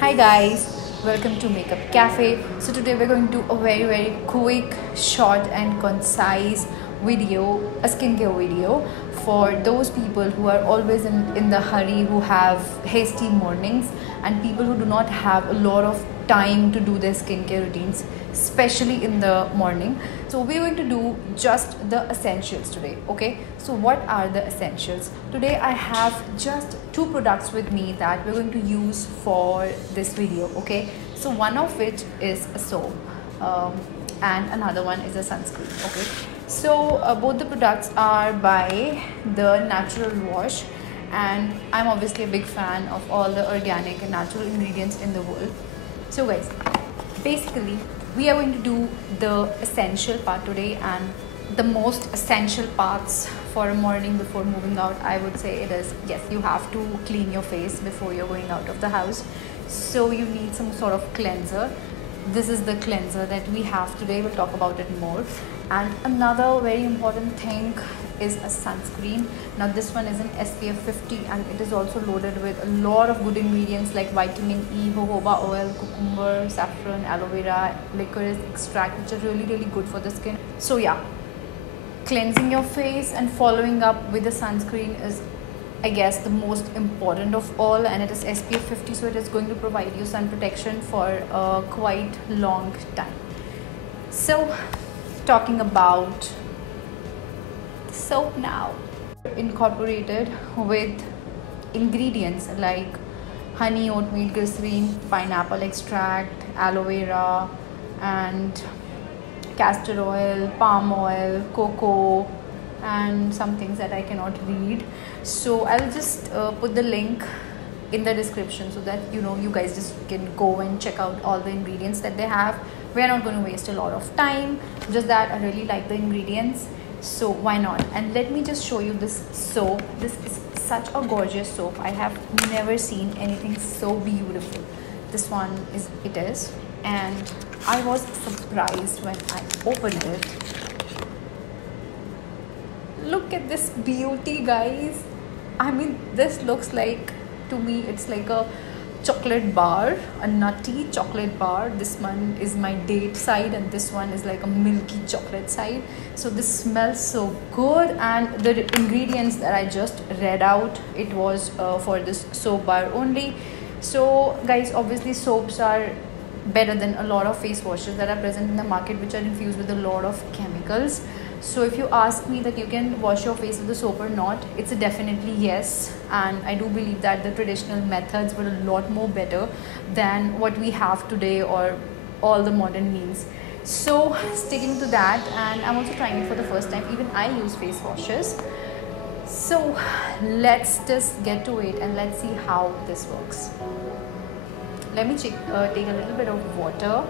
Hi guys, welcome to Makeup Cafe. So today we're going to do a very quick, short and concise video, a skincare video for those people who are always in the hurry, who have hasty mornings, and people who do not have a lot of time to do their skincare routines, especially in the morning. So we're going to do just the essentials today. Okay, so what are the essentials? Today I have just two products with me that we're going to use for this video. Okay, so one of which is a soap, and another one is a sunscreen. Okay, so both the products are by the Natural Wash, and I'm obviously a big fan of all the organic and natural ingredients in the world. So guys, basically we are going to do the essential part today, and the most essential parts for a morning before moving out, I would say it is, yes, you have to clean your face before you're going out of the house. So you need some sort of cleanser. This is the cleanser that we have today. We'll talk about it more. And another very important thing is a sunscreen. Now this one is an SPF 50, and it is also loaded with a lot of good ingredients like vitamin E, jojoba oil, cucumber, saffron, aloe vera, licorice extract, which are really good for the skin. So yeah, cleansing your face and following up with the sunscreen is, I guess, the most important of all, and it is SPF 50, so it is going to provide you sun protection for a quite long time. So talking about soap now, incorporated with ingredients like honey, oatmeal glycerine, pineapple extract, aloe vera, and castor oil, palm oil, cocoa, and some things that I cannot read. So I'll just put the link in the description so that you guys just can go and check out all the ingredients that they have. We're not going to waste a lot of time, just that I really like the ingredients, so why not. And let me just show you this soap. This is such a gorgeous soap. I have never seen anything so beautiful. This one is and I was surprised when I opened it. Look at this beauty, guys. I mean, this looks like, to me, it's like a chocolate bar, a nutty chocolate bar. This one is my date side, and this one is like a milky chocolate side. So this smells so good, and the ingredients that I just read out, it was for this soap bar only. So guys, obviously soaps are better than a lot of face washes that are present in the market, which are infused with a lot of chemicals. So if you ask me that you can wash your face with a soap or not, it's a definitely yes. And I do believe that the traditional methods were a lot more better than what we have today or all the modern means. So sticking to that, and I'm also trying it for the first time. Even I use face washes. So let's just get to it and let's see how this works. Let me take a little bit of water.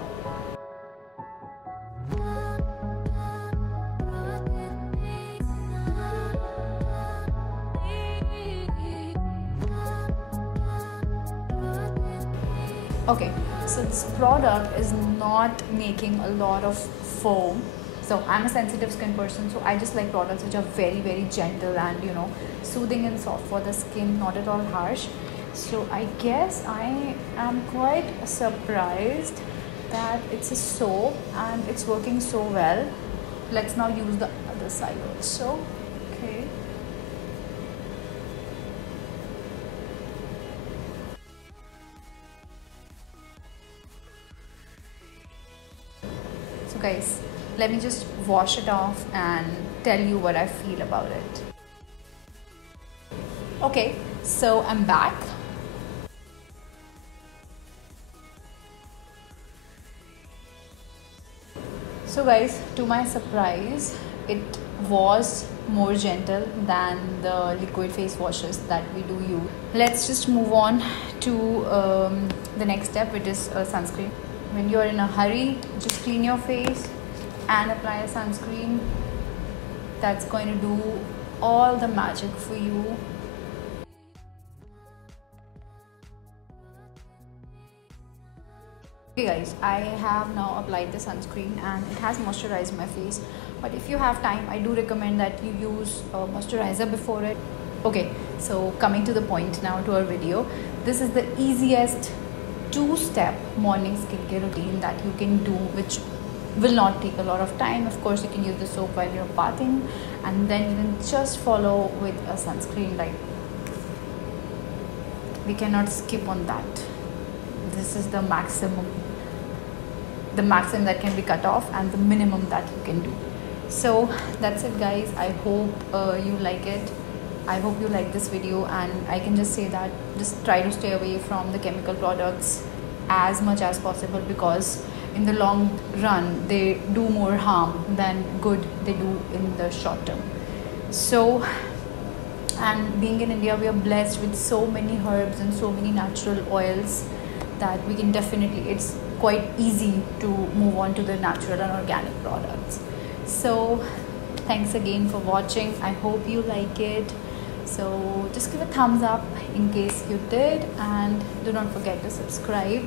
Okay, so this product is not making a lot of foam. So I'm a sensitive skin person, so I just like products which are very gentle and soothing and soft for the skin, not at all harsh. So I guess I am quite surprised that it's a soap and it's working so well. Let's now use the other side also. Okay. So guys, let me just wash it off and tell you what I feel about it. Okay, so I'm back. So guys, to my surprise, it was more gentle than the liquid face washes that we do use. Let's just move on to the next step, which is sunscreen. When you're in a hurry, just clean your face and apply a sunscreen. That's going to do all the magic for you. Okay guys, I have now applied the sunscreen and it has moisturized my face, but if you have time, I do recommend that you use moisturizer before it. Okay, so coming to the point now to our video. This is the easiest 2-step morning skincare routine that you can do, which will not take a lot of time. Of course, you can use the soap while you're bathing, and then you can just follow with a sunscreen. Like, we cannot skip on that. This is the maximum that can be cut off, and the minimum that you can do. So that's it, guys. I hope you like it. I hope you like this video, and I can just say that just try to stay away from the chemical products as much as possible, because in the long run they do more harm than good they do in the short term. So, and being in India, we are blessed with so many herbs and so many natural oils that we can definitely, it's quite easy to move on to the natural and organic products. So thanks again for watching. I hope you like it. So just give a thumbs up in case you did, and do not forget to subscribe.